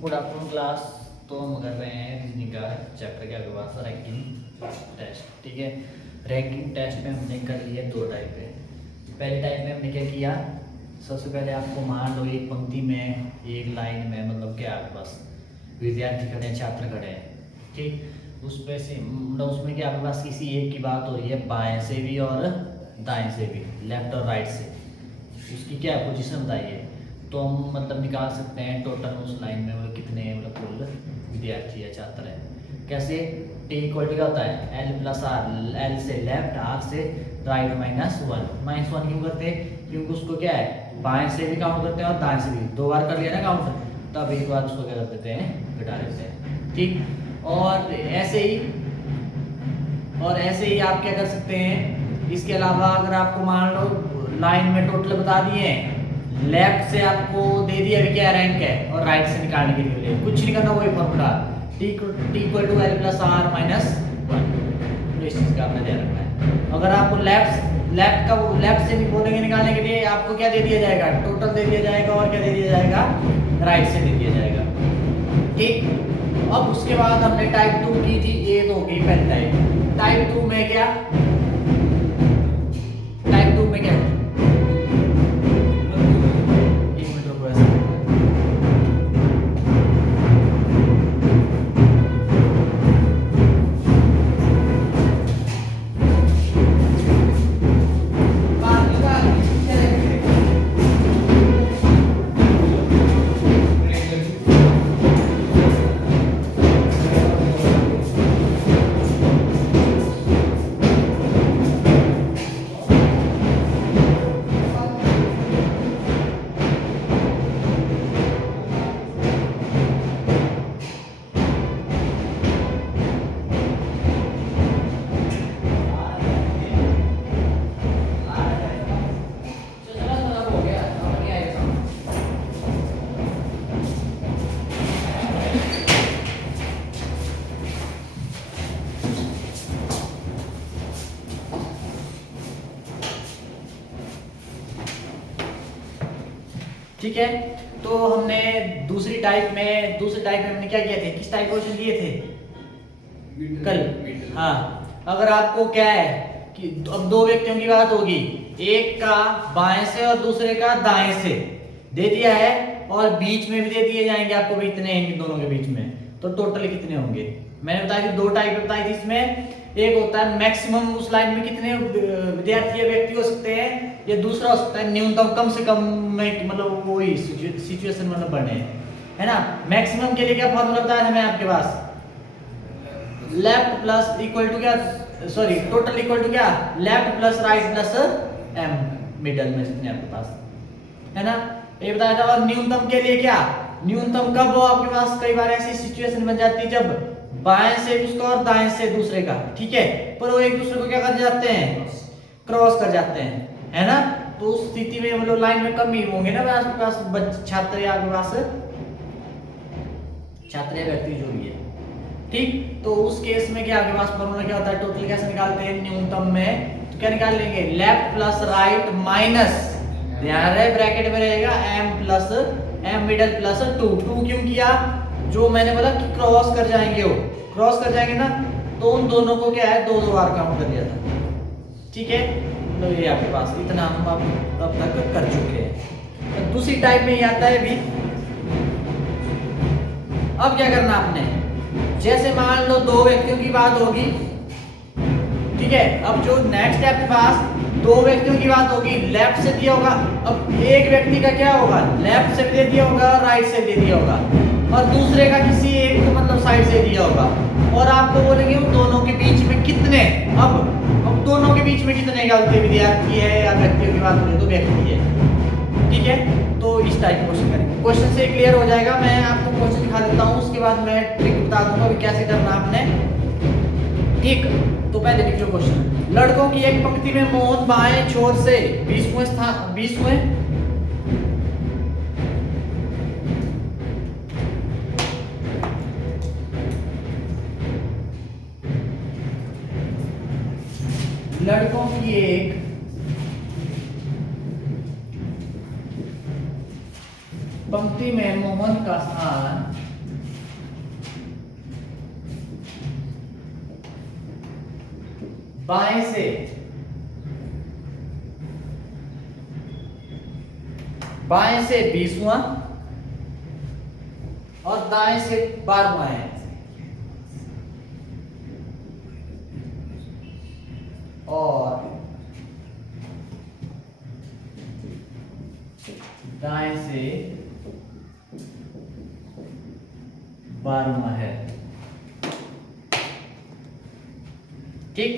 Good afternoon class. तो हम कर रहे हैं रीजनिंग का चैप्टर के आगे पास रैंकिंग टेस्ट। ठीक है, रैंकिंग टेस्ट में हमने कर लिया दो टाइप है। पहले टाइप में हमने क्या किया, सबसे पहले आपको मान लो एक पंक्ति में एक लाइन में मतलब क्या आपके पास विद्यार्थी खड़े हैं, छात्र खड़े हैं। ठीक, उस पे से मतलब उसमें क्या आपके पास किसी एक की बात हो रही है, बाएं से भी और दाएं से भी, लेफ्ट और राइट से, उसकी क्या पोजीशन बताइए। तो हम मतलब निकाल सकते हैं टोटल उस लाइन में मतलब कितने मतलब कुल विद्यार्थी या छात्र हैं। कैसे, टी इक्वल टू क्या होता है एल प्लस आर, एल से लेफ्ट, आर से right, minus one. Minus one क्यों करते हैं, क्योंकि उसको क्या है बाएं से भी काउंट करते हैं और दाएं से भी, दो बार कर लिया ना काउंट, तब एक बार उसको क्या कर देते हैं घटा देते हैं। ठीक, और ऐसे ही आप क्या कर सकते हैं, इसके अलावा अगर आपको मान लो लाइन में टोटल बता दिए, लेफ्ट से आपको दे दिया कि क्या रैंक है और राइट से निकालने के लिए कुछ नहीं करना, वही formula T equal to L plus R minus one. तो इस चीज़ का आपने ध्यान रखना है। अगर आपको लेफ्ट से भी बोलेंगे निकालने के लिए, आपको क्या दे दिया जाएगा, टोटल दे दिया जाएगा और क्या दे दिया जाएगा, राइट से दे दिया जाएगा। ठीक, अब उसके बाद हमने टाइप 2 की थी, ये तो हो गई पहली टाइप। टाइप 2 में क्या, टाइप 2 में क्या, एक मिनट रुको ऐसे। ठीक है, तो हमने दूसरी टाइप में हमने क्या किए थे, किस टाइप क्वेश्चन किए थे कल। हाँ, अगर आपको क्या है कि अब दो व्यक्तियों की बात होगी, एक का बाएं से और दूसरे का दाएं से दे दिया है, और बीच में भी दे दिए जाएंगे आपको भी इतने इन दोनों के बीच में, तो टोटल कितने होंगे। मैंने बताया कि दो टाइप बताई थी इसमें, एक होता है मैक्सिमम उस लाइन में कितने विद्यार्थी या व्यक्ति हो सकते हैं, ये दूसरा हो सकता है न्यूनतम कम से कम में, मतलब वही सिचुएशन मतलब बने, है ना। मैक्सिमम के लिए क्या फॉर्मूला बताया था मैं आपके पास, लेफ्ट प्लस इक्वल टू क्या, सॉरी टोटल इक्वल टू क्या, left plus right plus M, middle में जितने आपके पास, है ना, ये बताया था। और न्यूनतम के लिए क्या, न्यूनतम कब हो आपके पास, कई बार ऐसी सिचुएशन बन जाती है जब बाएं से उसका और दाएं से दूसरे का, ठीक है, पर वो एक दूसरे को क्या कर जाते हैं, क्रॉस कर जाते हैं, है ना। तो उस स्थिति में मतलब लाइन में कम ही होंगे ना आपके पास छात्र या आपके पास छात्र या व्यक्ति जो भी है। ठीक, तो उस केस में क्या आपके पास फॉर्मूला क्या होता है, टोटल कैसे निकालते हैं न्यूनतम में, तो क्या निकाल लेंगे, लेफ्ट प्लस राइट माइनस, ध्यान रहे ब्रैकेट में रहेगा M plus M middle plus two. Two क्यों किया, जो मैंने बोला कि क्रॉस कर जाएंगे, वो क्रॉस कर जाएंगे ना, तो उन दोनों को क्या है दो बार काउंट कर लिया था। ठीक है, तो ये आपके पास इतना हम अब तक कर चुके हैं। तो दूसरी टाइप में ये आता है भी। अब क्या करना आपने, जैसे मान लो दो व्यक्तियों की बात होगी, ठीक है, अब जो नेक्स्ट है आपके पास दो व्यक्तियों की बात होगी, लेफ्ट से दिया होगा, अब एक व्यक्ति का क्या होगा, लेफ्ट से भी दे दिया होगा, राइट से दे दिया होगा, और दूसरे का किसी एक को मतलब साइड से दिया होगा, और आपको बोलेंगे उन दोनों के बीच में कितने, अब दोनों के बीच में कितने गलती विद्यार्थी है या व्यक्तियों की बात करें तो व्यक्ति है। ठीक है, तो इस टाइप क्वेश्चन करेंगे, क्वेश्चन से क्लियर हो जाएगा। मैं आपको क्वेश्चन दिखा देता हूँ, उसके बाद मैं ट्रिक बता दूंगा भी कैसे करना आपने। ठीक, तो पहले लिख लो क्वेश्चन, लड़कों की एक पंक्ति में मोहन बाएं छोर से 20वें स्थान 20वें लड़कों की एक पंक्ति में मोहन का स्थान बाएं से बाएं से 20वां और दाएं से 12वां है। और दाएं से 12वां है। ठीक,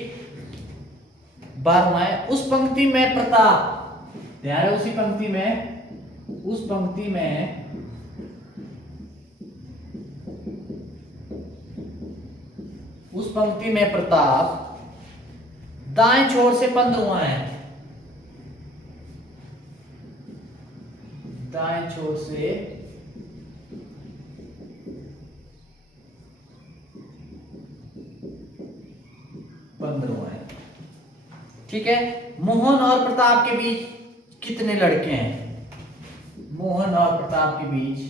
12वां है। उस पंक्ति में प्रताप, ध्यान है, उसी पंक्ति में, उस पंक्ति में उस पंक्ति में प्रताप दाएं छोर से 15वां है। दाएं छोर से 15वां है। ठीक है। मोहन और प्रताप के बीच कितने लड़के हैं? मोहन और प्रताप के बीच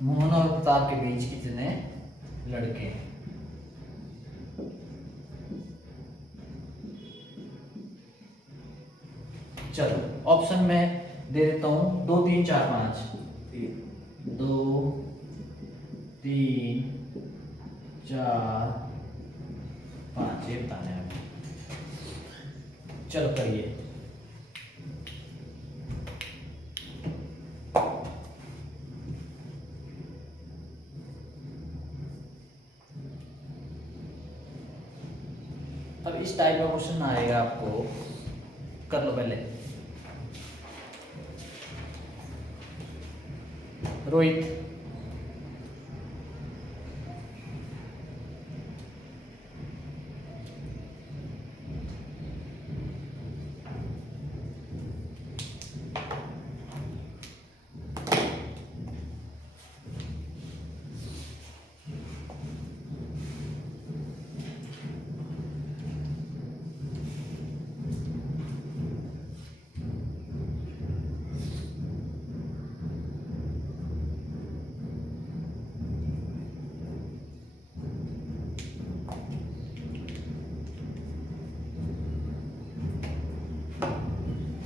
मोहन और प्रताप के बीच कितने लड़के हैं? चलो ऑप्शन में दे देता हूं, 2 3 4 5। 2 3 4 5 ये बताना है। चलो करिए। अब इस टाइप का क्वेश्चन आएगा आपको, कर लो पहले। रोहित,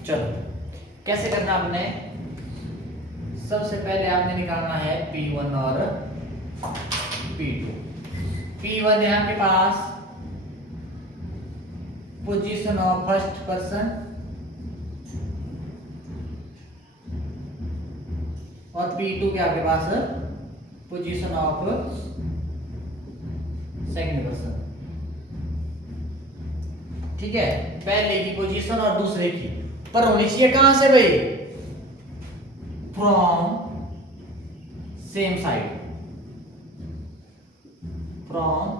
चलो कैसे करना आपने? सबसे पहले आपने निकालना है P1 और P2। P1 है आपके पास पोजीशन ऑफ फर्स्ट पर्सन और P2 के आपके पास पोजीशन ऑफ सेकंड पर्सन। ठीक है, पहले की पोजीशन और दूसरे की, पर होनी चाहिए कहां से भाई? From same side. From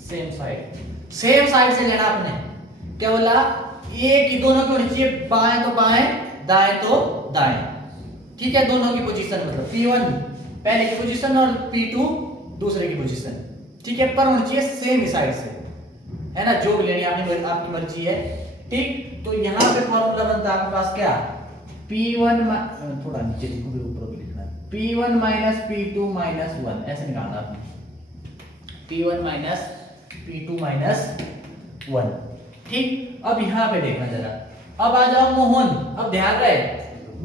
same side, same side से लेना आपने। क्या बोला? एक ही, दोनों की होनी चाहिए, बाएं तो बाएं, दाएं तो दाएं। ठीक है, दोनों की पोजीशन, मतलब P1 पहले की पोजीशन और P2 दूसरे की पोजीशन। ठीक है, पर होनी चाहिए सेम साइड से, है ना? जो भी लेनी आपने, आपकी मर्जी है। ठीक, तो यहाँ पे फॉर्मूला बनता है आपके पास क्या? P1 थोड़ा नीचे लिखो, फिर ऊपर भी लिखना है। P1 माइनस P2 माइनस 1, ऐसे निकालना आपने। P1 minus P2 minus 1। ठीक, अब यहाँ पे देखना जरा। अब आ जाओ मोहन। अब ध्यान रहे,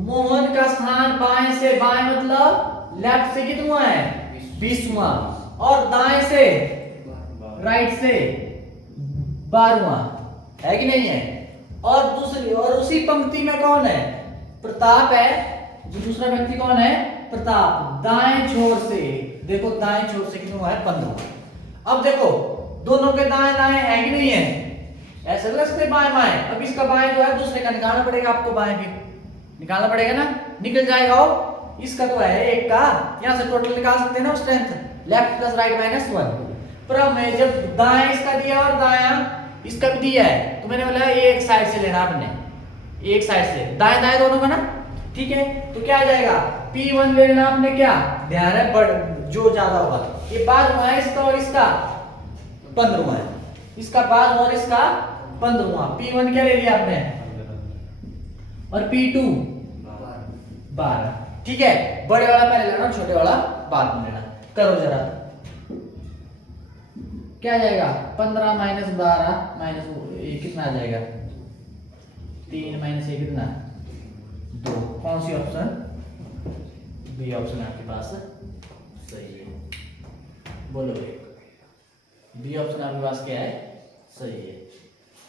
मोहन का स्थान बाएं से, बाएं मतलब लेफ्ट से कितना है? 20वां, और दाएं से, राइट से 12वां, है कि नहीं है? और दूसरी, और उसी पंक्ति में कौन है? प्रताप है। जो दूसरा व्यक्ति कौन है? प्रताप। दाएं छोर से देखो, दाएं छोर से कितना है? 15। अब देखो दोनों के दाएं दाएं है कि नहीं है? ऐसे लगते बाएं बाएं। अब इसका बाएं जो है दूसरे का निकालना पड़ेगा आपको, बाएं भी निकालना पड़ेगा ना, निकल जाएगा। हो इसका तो है एक का, यहां से टोटल निकाल सकते हैं ना strength, left plus right minus 1। पर मैं जब दाएं इसका दिया और दायां इसका भी दिया है, तो मैंने बोला एक साइड से लेना आपने, एक साइड से, दाएं दाएं दोनों का ना। ठीक है, तो क्या आ जाएगा P1 ले लेना आपने, क्या ध्यान है बड़ जो ज्यादा होगा ये बाद हुआ है इसका और इसका 15वां है, इसका बाद और इसका 15वां। P1 क्या ले लिया आपने और P2 12। ठीक है, बड़े वाला पहले लेना, छोटे वाला बाद में लेना। करो जरा, क्या आ जाएगा 15 माइनस 12 माइनस कितना आ जाएगा 3 माइनस 1 कितना 2। कौन सी ऑप्शन, बी ऑप्शन आपके पास सही है, बोलो बी ऑप्शन आपके पास क्या है, सही है।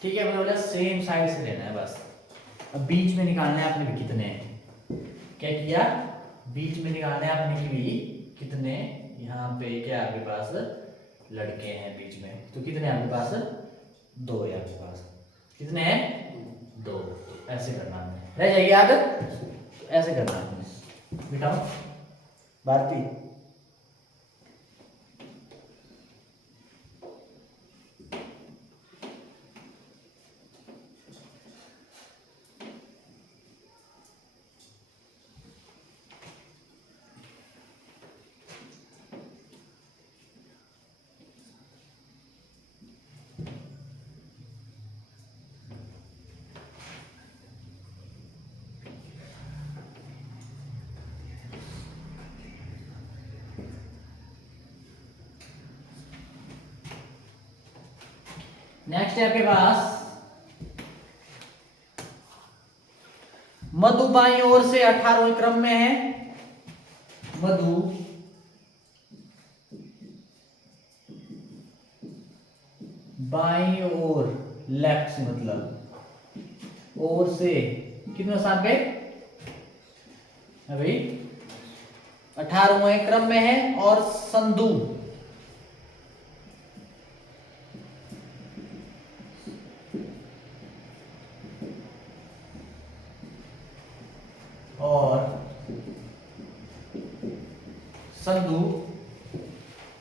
ठीक है, मैंने बोला सेम साइड से लेना है बस। अब बीच में निकालने आपने भी कितने हैं, क्या किया बीच में निकालने आपने भी कितने, यहाँ पे क्या आपके पास लड़के हैं बीच में, तो कितने आपके पास 2 है आपके पास, कितने हैं 2। तो ऐसे करना आपने, रह जाएगी याद, तो ऐसे करना आपने, बिठाओ भारती। नेक्स्ट है आपके पास मधु बाईं ओर से 18वें क्रम में है, मधु बाईं ओर, लेफ्ट से मतलब ओर से कितने स्थान पे अभी 18वें क्रम में है, और संधु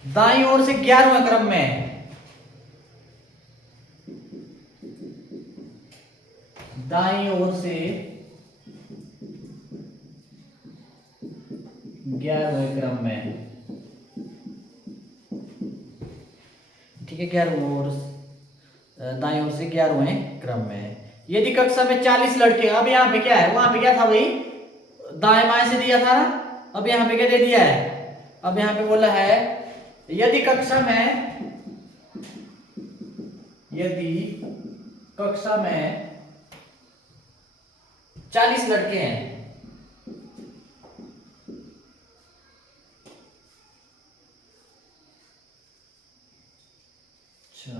दाईं ओर से 11वें क्रम में है, दाईं ओर से 11वें क्रम में। ठीक है, 11वें ओर दाईं ओर से 11वें क्रम में है। यदि कक्षा में 40 लड़के, अब यहाँ पे क्या है, वहां पे क्या था भाई दाएं बाएं से दिया था ना, अब यहाँ पे क्या दे दिया है, अब यहाँ पे बोला है यदि कक्षा में 40 लड़के हैं, अच्छा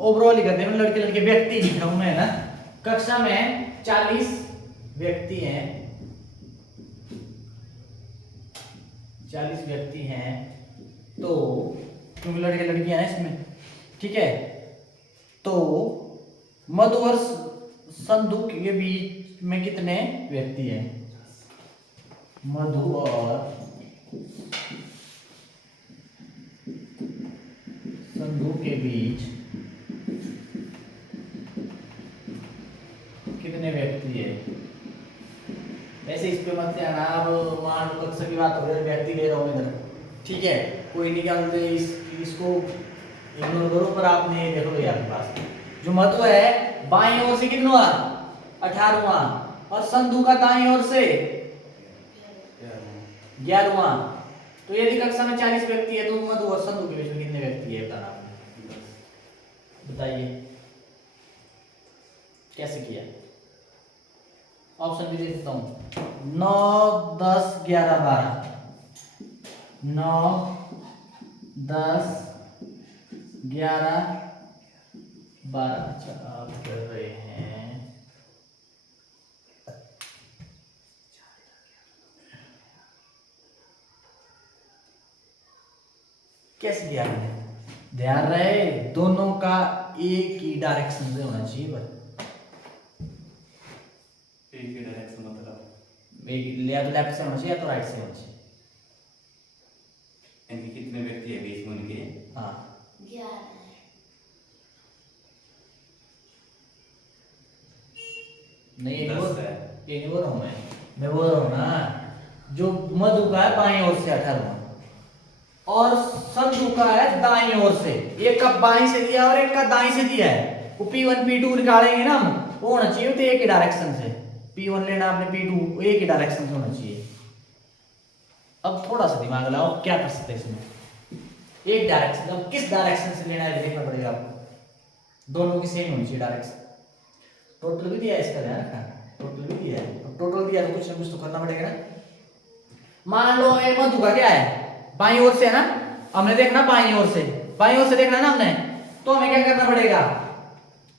ओवरऑल ही करते हैं, लड़के लड़के व्यक्ति लिख रहा हूं मैं ना। कक्षा में 40 व्यक्ति हैं, 40 व्यक्ति हैं, तो क्योंकि लड़के लड़कियां हैं इसमें, ठीक है, तो मधु और संधु के बीच में कितने व्यक्ति हैं, मधु और संधु के बीच कितने व्यक्ति है। ऐसे इस पे मत आना, अब वहां कक्षा की बात हो रही है, व्यक्ति ले रहा हूं इधर, ठीक है, कोई निकालते इसको इग्नोर करो, पर आपने ये देखो आपके पास जो मधु है बाईं ओर से कितना 18वां, और संधु का दाईं ओर से 11वां। तो यदि कक्षा में 40 व्यक्ति है, तो मधु और संधु के बीच में कितने व्यक्ति है बताना आपने, बताइए कैसे किया। ऑप्शन भी दे देता हूं, 9 10 11 12, 9 10 11 12। अच्छा आप कर रहे हैं कैसे दिया है? ध्यान रहे दोनों का एक ही डायरेक्शन से होना चाहिए। बस एक ही डायरेक्शन मतलब एक या तो लेफ्ट से होना चाहिए या तो राइट से होना चाहिए। इनके कितने व्यक्ति है बीच में उनके? हाँ 11 नहीं ये 10 है। ये नहीं बोल रहा हूँ मैं बोल रहा हूँ ना जो मधु का है बाईं ओर से 18 और संधु का है दाईं ओर से। एक का बाईं से दिया और एक का दाईं से दिया है। वो P1 P2 निकालेंगे ना हम, वो होना चाहिए तो एक ही डायरेक्शन से। P1 लेना आपने, P2 एक ही डायरेक्शन से होना चाहिए। अब थोड़ा सा दिमाग लगाओ क्या कर सकते हैं इसमें। एक डायरेक्शन, अब किस डायरेक्शन से लेना है देखना पड़ेगा आपको। दोनों की सेम होनी चाहिए डायरेक्शन। टोटल भी दिया है इसका, ध्यान रखना टोटल भी दिया है। अब टोटल दिया तो कुछ ना कुछ तो करना पड़ेगा ना। मान लो ये मधु का क्या है, बाईं ओर से है ना, हमने देखना बाईं ओर से देखना है ना हमने, तो हमें क्या करना पड़ेगा।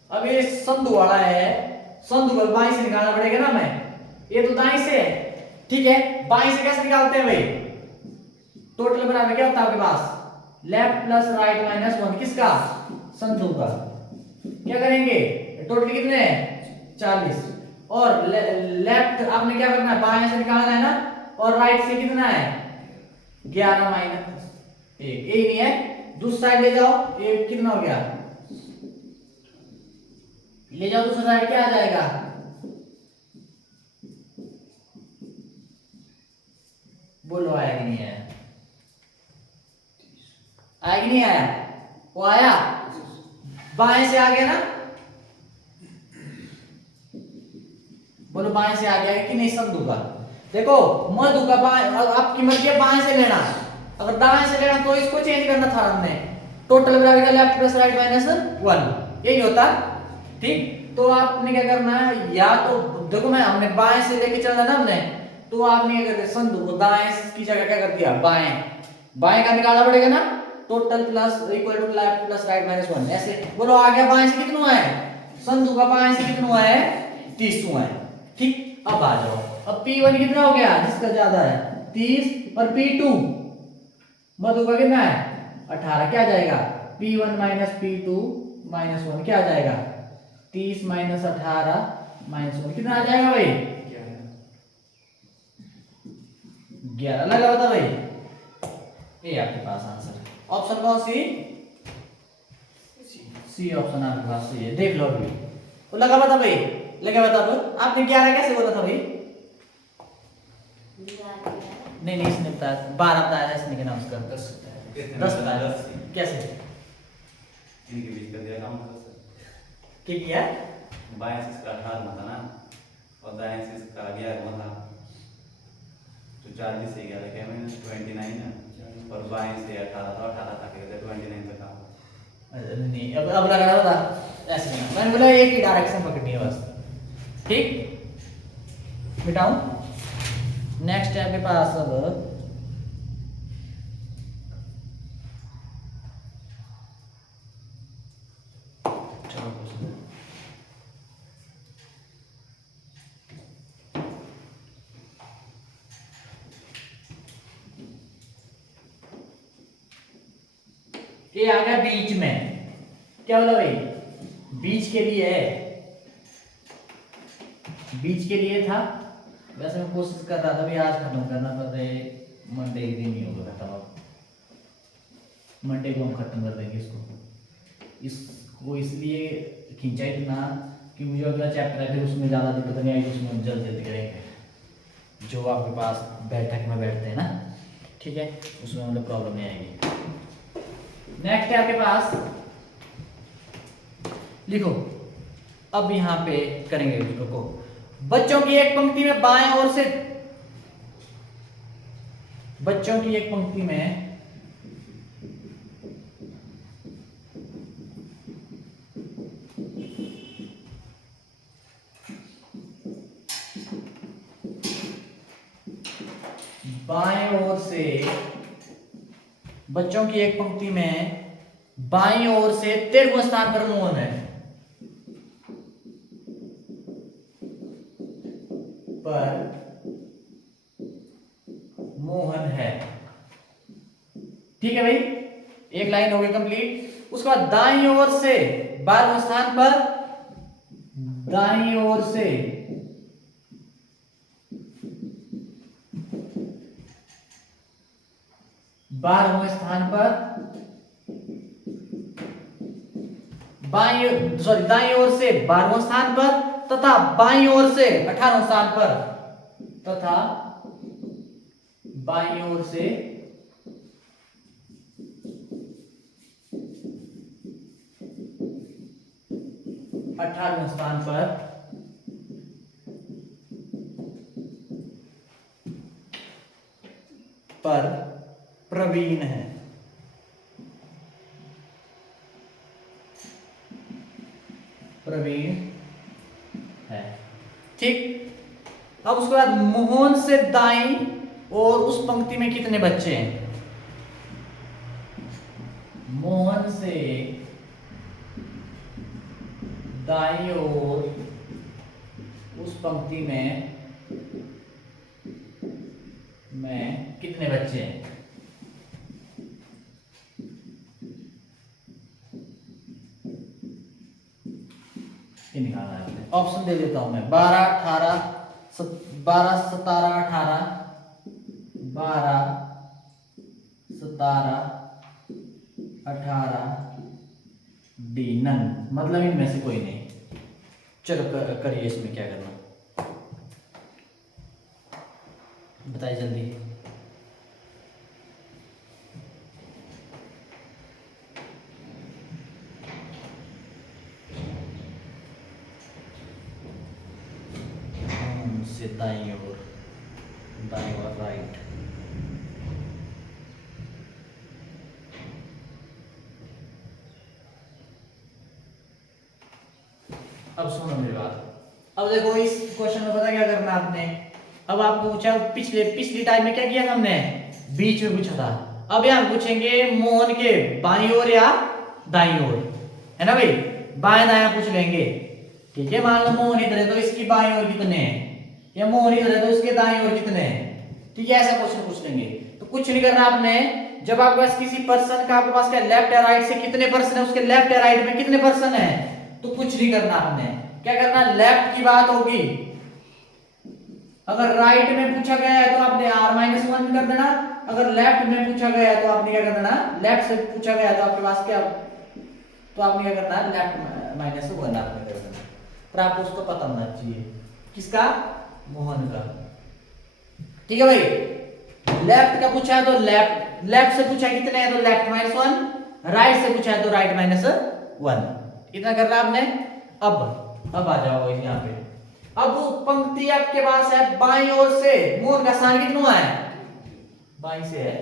अब ये संधु वाला है, संधु को बाईं से निकालना पड़ेगा ना हमें। ये तो दाईं से है, ठीक है। बाईं से कैसे निकालते हैं भाई, टोटल बराबर क्या होता है आपके पास, लेफ्ट प्लस राइट माइनस 1 किसका, संधु का। क्या करेंगे, टोटल कितने हैं 40, और लेफ्ट आपने क्या करना है बाएं से निकालना है ना, और राइट से कितना है 11 माइनस 1, यही नहीं है। दूसरी साइड ले जाओ, ये कितना हो गया, ले जाओ दूसरी साइड, क्या आ जाएगा, बोलो आया कि नहीं आया, आया कि नहीं आया, वो आया, बाएं से आ गया ना, बोलो बाएं से आ गया कि नहीं संधु का। देखो मधु का बाएं, आपकी मर्जी है बाएं से लेना, अगर दाएं से लेना तो इसको चेंज करना था हमने, टोटल बराबर का लेफ्ट प्लस राइट माइनस 1, यही होता, ठीक। तो आपने क्या करना है, या तो देखो मैं हमने बाएं से लेके चलना ना हमने, तो आपने क्या करते संधु को दाएं की जगह क्या कर दिया बाएं, बाएं का निकालना पड़ेगा ना, total plus equal to left plus right minus 1 ऐसे। बोलो आ गया बाएं से कितना है, संधु का बाएं से कितना है 30 है, ठीक। अब आ जाओ, अब P1 कितना हो गया जिसका ज्यादा है 30, और P2 मधु का कितना है 18, क्या जाएगा P1 माइनस P2 माइनस 1, क्या आ जाएगा 30 माइनस 18 माइनस 1, कितना आ जाएगा भाई 11 लगा बता भाई, ये आपके पास आंसर। ऑप्शन कौन सी, सी ऑप्शन आपके पास सही है, देख लो अभी। तो लगा बता भाई, लगा बता दो। आपने 11 कैसे बोला था भाई, नहीं इसने बताया 12 बताया था इसने, क्या नाम उसका 10 बताया, कैसे इनके बीच कर दिया काम क्या किया, बाएं से इसका 18 था ना, और दाएं से इसका 11 था, तो 40 से 11 क्या मैंने 29 है, और बाएं से 18 था, 18 था क्या 29 तक आ। नहीं अब लगा रहा था ऐसे नहीं, मैंने बोला एक ही डायरेक्शन पकड़नी है बस, ठीक। मिटाऊं, नेक्स्ट है आपके पास अब ये आ गया बीच में, क्या बोला भाई बीच के लिए है, बीच के लिए था। वैसे मैं कोशिश कर रहा था भी आज खत्म करना, पर मंडे के दिन ही होगा खत्म, अब मंडे को हम खत्म कर देंगे इसको इसलिए खींचा इतना कि मुझे अगला चैप्टर है फिर उसमें ज़्यादा दिक्कत नहीं आएगी, उसमें हम जल्दी जल्दी करेंगे जो आपके पास बैठक में बैठते हैं ना, ठीक है, उसमें मतलब प्रॉब्लम नहीं आएगी। नेक्स्ट है आपके पास, लिखो अब यहां पे करेंगे रुको। बच्चों की एक पंक्ति में बाएं ओर से, बच्चों की एक पंक्ति में बाएं ओर से, बच्चों की एक पंक्ति में बाईं ओर से 13वें स्थान पर मोहन है, मोहन है। ठीक है भाई, एक लाइन हो गई कंप्लीट। उसके बाद दाईं ओर से 12वें स्थान पर, दाईं ओर से 12वें स्थान पर, दाईं ओर से 12वें स्थान पर तथा बाईं ओर से 18वें स्थान पर, तथा बाईं ओर से 18वें स्थान पर प्रवीण है। प्रवीण है। ठीक। अब उसके बाद मोहन से दाईं और उस पंक्ति में कितने बच्चे हैं? मोहन से दाईं ओर उस पंक्ति में कितने बच्चे हैं? ये निकालना है। ऑप्शन दे देता हूं मैं, 12 17 18, 12 17 18 डी, नन, मतलब इनमें से कोई नहीं। चलो करिए, इसमें क्या करना बताइए जल्दी। से दाईं ओर, दाईं ओर राइट। अब सुनो मेरी बात। अब देखो इस क्वेश्चन में पता क्या करना आपने। अब आपको पूछा पिछली टाइम में क्या किया था हमने, बीच में पूछा था। अब यहां पूछेंगे मोहन के बाईं ओर या दाईं ओर, है ना भाई, बाएं दाएं पूछ लेंगे। ठीक है, मान लो मोहन इधर है तो इसकी बाईं ओर कितने हैं, या मोहन इधर है तो इसके दाईं ओर कितने हैं। ठीक है, ऐसा क्वेश्चन पूछ लेंगे। तो कुछ नहीं करना आपने, जब आपके पास किसी पर्सन का, आपके पास क्या लेफ्ट या राइट से कितने पर्सन है, उसके लेफ्ट या राइट में कितने पर्सन है, तो कुछ नहीं करना आपने। क्या करना, लेफ्ट की बात होगी, अगर राइट में पूछा गया है तो आपने r-1 कर देना। अगर लेफ्ट में पूछा गया है तो आपने क्या कर देना, लेफ्ट से पूछा गया है तो आपके पास क्या, तो आपने क्या करना, लेफ्ट -1 आपने कर देना। पर आपको उसको पता होना चाहिए, किसका, मोहन का। ठीक है भाई, लेफ्ट का पूछा है तो लेफ्ट से पूछा है कितने हैं तो लेफ्ट -1, राइट से पूछा है तो राइट -1। इतना करना आपने। अब आ जाओ यहाँ पे। अब पंक्ति आपके पास है बाईं ओर से, मोहन का स्थान कितना है, बाईं से है,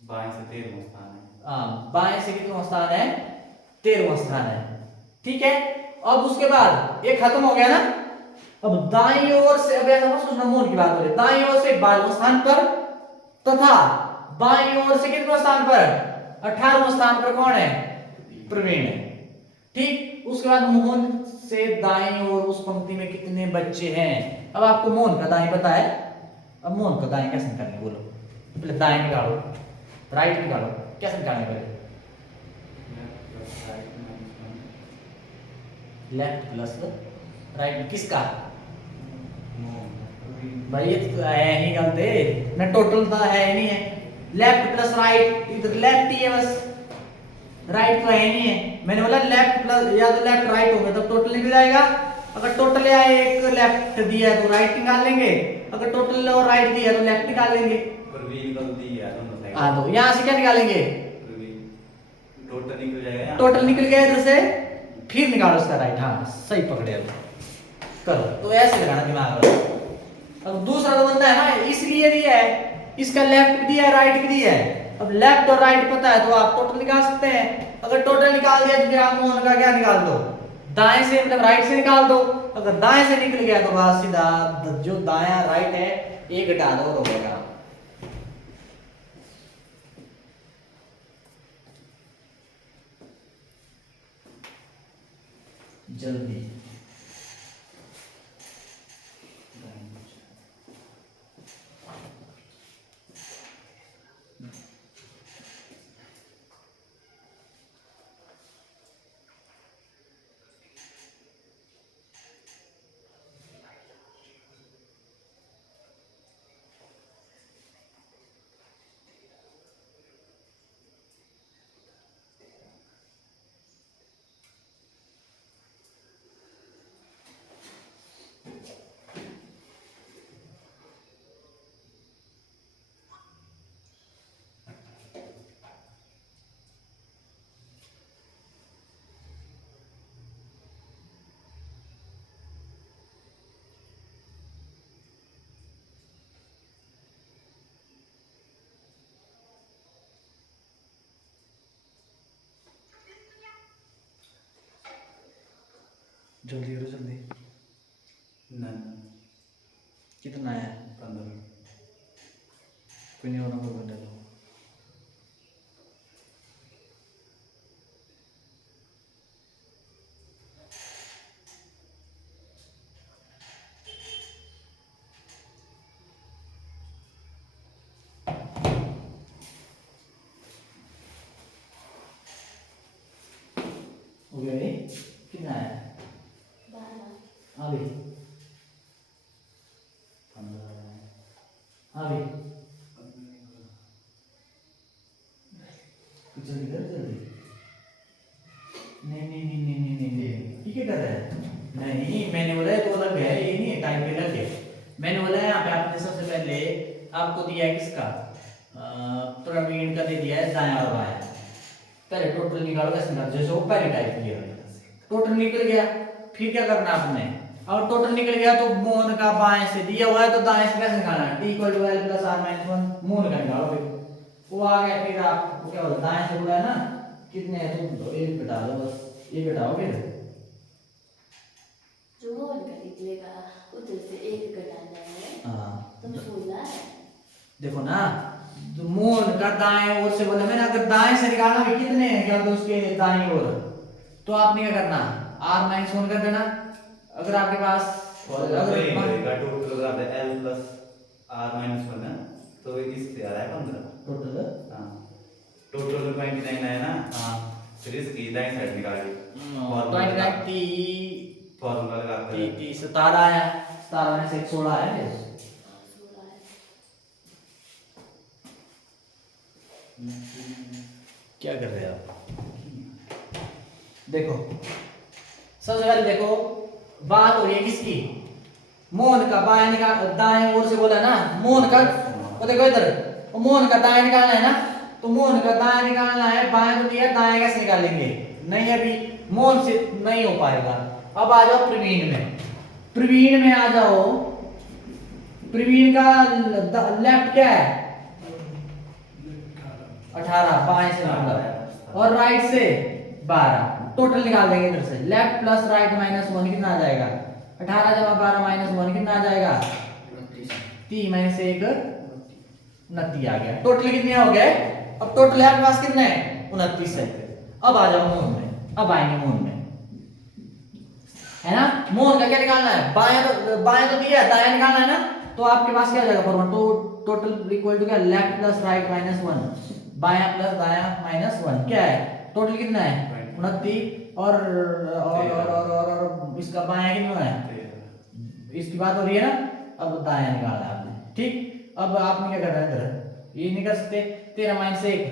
बाएं से 13वां स्थान है। हाँ, बाएं से कितना स्थान है, 13वां स्थान है। ठीक है, अब उसके बाद ये खत्म हो गया ना। अब दाईं ओर से, अब ऐसा मत सोचना मोहन की बात हो रही है, दाईं ओर से 12वें स्थान पर तथा बाईं ओर से कितने स्थान पर, 18वें स्थान पर कौन है, प्रवीण है। ठीक, उसके बाद मोहन से दाईं ओर उस पंक्ति में कितने बच्चे हैं। अब आपको मोहन का दाईं पता है, अब मोहन का दाईं कैसे निकालेंगे बोलो। पहले दाईं निकालो, राइट निकालो, कैसे निकालेंगे पहले, लेफ्ट प्लस राइट, किसका, भाई ये तो है नहीं गलत ना, टोटल तो है नहीं है। लेफ्ट प्लस राइट, इधर लेफ्ट ही है बस, राइट तो है नहीं है। मैंने बोला लेफ्ट प्लस, या तो लेफ्ट राइट होगा तब टोटल निकल जाएगा। अगर टोटल या एक लेफ्ट दिया है तो राइट निकाल लेंगे, अगर टोटल और राइट दिया है तो लेफ्ट निकाल लेंगे। हाँ, तो यहाँ से क्या निकालेंगे, टोटल निकल जाएगा, टोटल निकल गया इधर से, फिर निकालो उसका राइट। हाँ सही पकड़े, अब करो। तो ऐसे लगाना दिमाग में। अब दूसरा तो बनता है ना, इसलिए दिया है, इसका लेफ्ट भी दिया है राइट भी दिया है। अब लेफ्ट और राइट पता है तो आप टोटल निकाल सकते हैं। अगर टोटल निकाल दिया तो फिर आप मोहन का क्या निकाल दो, दाएं से, मतलब राइट से निकाल दो। अगर दाएं से निकल गया तो बस सीधा जो दायां राइट है एक घटा दो और हो गएगा। जल्दी जल्दी करो जल्दी। नन कितना है? 15 कोई नहीं, और नंबर बदल लो। हो गया ये? कितना है? 12 अभी 15 अभी जल्दी कर जल्दी। नहीं नहीं नहीं नहीं नहीं नहीं नहीं, ठीक है कर रहा है। नहीं मैंने बोला है तो अलग है, ये नहीं है टाइम पे अलग है। मैंने बोला है यहाँ पे आपने सबसे पहले आपको दिया है किसका, प्रवीण का दे दिया है दायां और बायां। पहले टोटल निकालो, कैसे निकालो, जैसे वो पहले टाइप किया टोटल निकल गया, फिर क्या करना आपने, और टोटल निकल गया तो मोहन का बाएं से दिया हुआ है तो दाएं से कैसे निकालना है, t = l + r - 1 मोहन का निकालो, फिर वो आ गया। फिर आपको क्या बोलते दाएं से बोला है ना कितने है तो एक घटा दो, बस ये घटाओ फिर जो मोहन का निकलेगा उधर से 1 घटाना है। हाँ तो 16 है। देखो ना, तो मोहन का दाएं ओर से बोला मैंने, अगर दाएं से निकालना भी कितने हैं क्या तो उसके दाएं ओर, तो आपने क्या करना r - 1 कर देना। अगर आपके पास टोटल l + r - 1 है तो इससे आ रहा है 15 टोटल। हाँ टोटल 29 है ना। हाँ फिर इसकी दाईं साइड निकालिए, 29 फॉर्मूला लगाते हैं 17 आया, 17 में से 16 आया फिर 16 है। क्या कर रहे हैं आप? देखो सबसे पहले देखो बात हो रही है किसकी, मोहन का बाएं निकाल, दाएं ओर से बोला ना मोहन का, वो देखो इधर मोहन का दाएं निकालना है ना, तो मोहन का दाएं निकालना है, बाएं तो दिया, दाएं कैसे निकालेंगे, नहीं अभी मोहन से नहीं हो पाएगा। अब आ जाओ प्रवीण में, प्रवीण में आ जाओ, प्रवीण का लेफ्ट क्या है 18 बाएं से मतलब, और राइट से 12, टोटल निकाल देंगे इधर से, लेफ्ट प्लस राइट माइनस 1 कितना आ जाएगा, 18 जमा 12 माइनस 1 कितना आ जाएगा 30 माइनस 1 29 आ गया। टोटल कितने हो गए, अब टोटल है आपके पास कितने 29 है। अब आ जाओ मोहन में, अब आएंगे मोहन में, है ना, मोहन का क्या निकालना है, बाएं तो दिया है, दायां निकालना है ना, तो आपके पास क्या हो जाएगा फॉर्मूला, तो टोटल इक्वल टू क्या, लेफ्ट प्लस राइट माइनस 1, बायां प्लस दायां माइनस 1, क्या है टोटल कितना है 29, और इसका बायां कितना है, इसकी बात हो रही है ना, अब दायां निकालना है आपने, ठीक। अब आपने क्या करना है इधर, ये नहीं कर सकते, 13 माइनस 1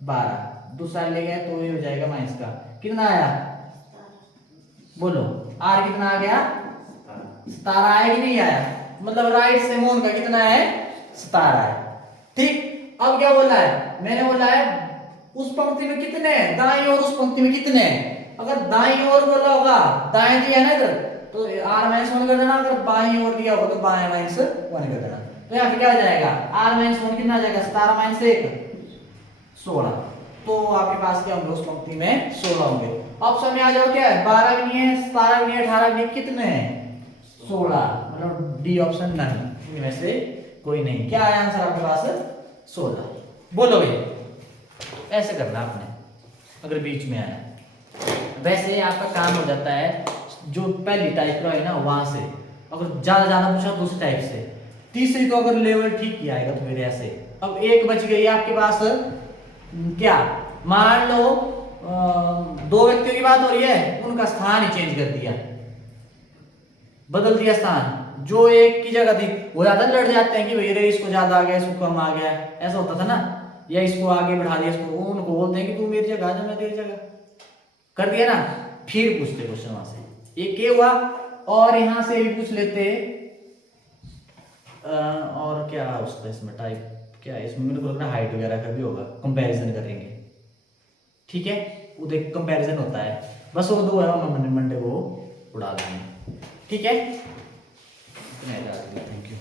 12, दूसरा ले गए तो ये हो जाएगा माइनस का, कितना आया बोलो, r कितना आ गया 17 आया कि नहीं आया, मतलब राइट से मोहन का कितना है 17 है, ठीक। अब क्या बोला है, मैंने बोला है उस पंक्ति में कितने हैं, दाईं ओर उस पंक्ति में कितने हैं, अगर दाईं ओर बोला होगा, दाएं दिया ना इधर तो r - 1 कर देना, अगर बाईं ओर दिया होगा तो बाएं -1 कर देना, तो यहाँ पे क्या हो जाएगा r - 1 कितना आ जाएगा 17 माइनस 1 16, तो आपके पास क्या होंगे उस पंक्ति में 16 होंगे। ऑप्शन में आ जाओ क्या है 12 भी नहीं है, 17 भी नहीं है, 18 भी नहीं, कितने हैं 16, मतलब डी ऑप्शन नन, इनमें से कोई नहीं। क्या आया आंसर आपके पास 16, बोलो भाई, ऐसे करना आपने अगर बीच में आया। वैसे आपका काम हो जाता है जो पहली टाइप का है ना वहां से, अगर ज्यादा पूछा दूसरी टाइप से, तीसरी तो अगर लेवल ठीक किया आएगा तो फिर ऐसे। अब एक बच गई आपके पास, क्या मान लो 2 व्यक्तियों की बात हो रही है, उनका स्थान ही चेंज कर दिया, बदल दिया स्थान, जो एक की जगह थी वो ज्यादा लड़ जाते हैं कि भैया इसको ज्यादा आ गया इसको कम आ गया, ऐसा होता था ना, या इसको आगे बढ़ा दिया, इसको उनको बोलते हैं कि तू मेरी जगह आ जा, मैं तेरी जगह, कर दिया ना, फिर पूछते क्वेश्चन वहां से, एक ये हुआ, और यहां से भी पूछ लेते और क्या उसका इसमें टाइप क्या है, इसमें मेरे को लग रहा है हाइट वगैरह का भी होगा, कंपैरिजन करेंगे, ठीक है, वो देख कंपैरिजन होता है, बस वो 2 है मंडे को उड़ा देंगे, ठीक है। Thank you.